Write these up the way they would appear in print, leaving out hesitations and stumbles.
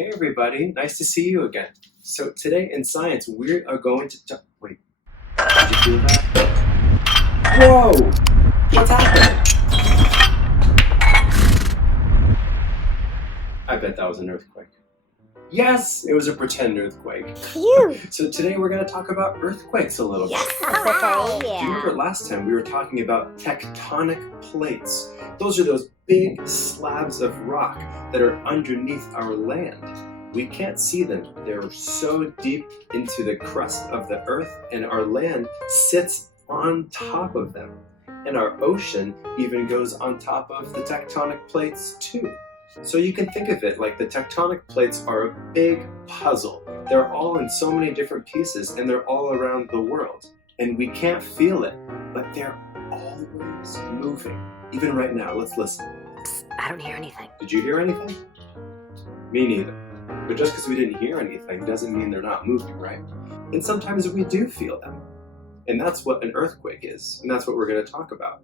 Hey everybody, nice to see you again. So today in science we are going to wait, did you feel that? Whoa! What's happening? I bet that was an earthquake. Yes, it was a pretend earthquake. Phew! So today we're going to talk about earthquakes a little bit. Right. Do you remember last time we were talking about tectonic plates? Those are those big slabs of rock that are underneath our land. We can't see them. They're so deep into the crust of the earth, and our land sits on top of them. And our ocean even goes on top of the tectonic plates too. So you can think of it like the tectonic plates are a big puzzle. They're all in so many different pieces, and they're all around the world. And we can't feel it, but they're always moving. Even right now, let's listen. Psst, I don't hear anything. Did you hear anything? Me neither. But just because we didn't hear anything doesn't mean they're not moving, right? And sometimes we do feel them. And that's what an earthquake is, and that's what we're going to talk about.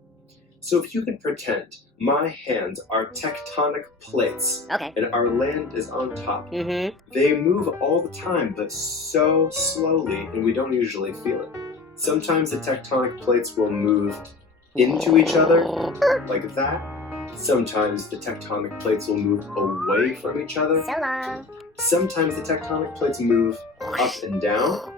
So if you can pretend my hands are tectonic plates, Okay. and our land is on top. Mm-hmm. They move all the time, but so slowly, and we don't usually feel it. Sometimes the tectonic plates will move into each other, like that. Sometimes the tectonic plates will move away from each other. So long. Sometimes the tectonic plates move up and down.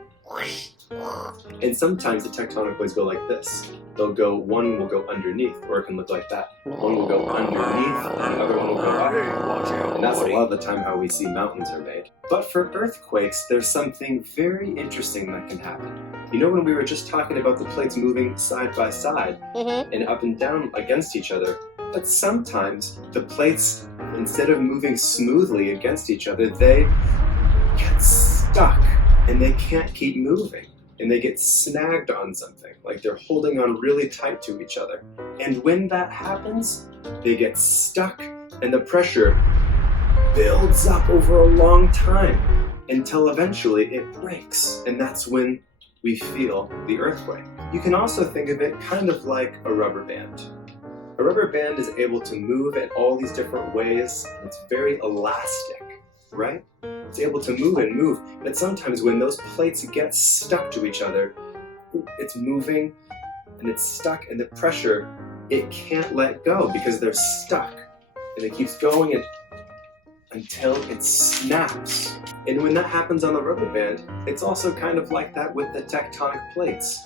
And sometimes the tectonic plates go like this. One will go underneath, or it can look like that. One will go underneath, and the other one will go up. And that's a lot of the time how we see mountains are made. But for earthquakes, there's something very interesting that can happen. You know when we were just talking about the plates moving side by side and up and down against each other? But sometimes the plates, instead of moving smoothly against each other, they get stuck and they can't keep moving. And they get snagged on something, like they're holding on really tight to each other. And when that happens, they get stuck and the pressure builds up over a long time until eventually it breaks. And that's when we feel the earthquake. You can also think of it kind of like a rubber band. A rubber band is able to move in all these different ways, and it's very elastic, right? It's able to move and move, but sometimes when those plates get stuck to each other, it's moving and it's stuck, and the pressure, it can't let go because they're stuck, and it keeps going until it snaps. And when that happens on the rubber band, it's also kind of like that with the tectonic plates.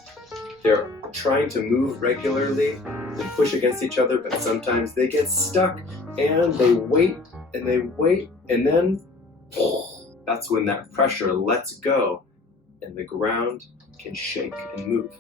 They're trying to move regularly and push against each other, but sometimes they get stuck and they wait, and then that's when that pressure lets go and the ground can shake and move.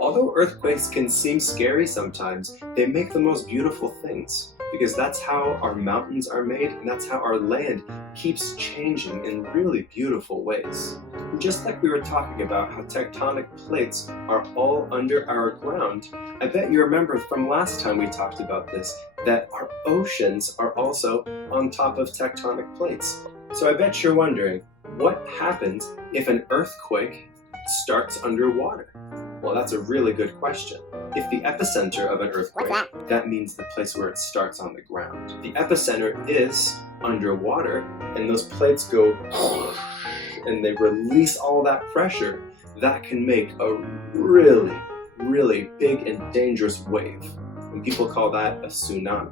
Although earthquakes can seem scary sometimes, they make the most beautiful things, because that's how our mountains are made, and that's how our land keeps changing in really beautiful ways. Just like we were talking about how tectonic plates are all under our ground, I bet you remember from last time we talked about this, that our oceans are also on top of tectonic plates. So I bet you're wondering, what happens if an earthquake starts underwater? Well, that's a really good question. If the epicenter of an earthquake, that means the place where it starts on the ground. The epicenter is underwater, and those plates go and they release all that pressure. That can make a really, really big and dangerous wave. And people call that a tsunami.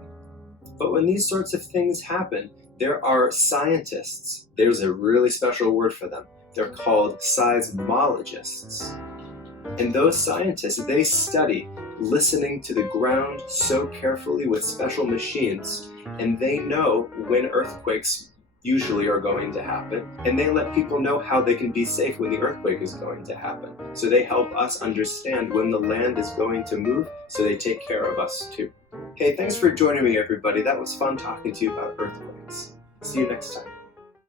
But when these sorts of things happen, there are scientists. There's a really special word for them. They're called seismologists. And those scientists, they study listening to the ground so carefully with special machines, and they know when earthquakes usually are going to happen, and they let people know how they can be safe when the earthquake is going to happen. So they help us understand when the land is going to move, so they take care of us too. Hey, thanks for joining me, everybody. That was fun talking to you about earthquakes. See you next time.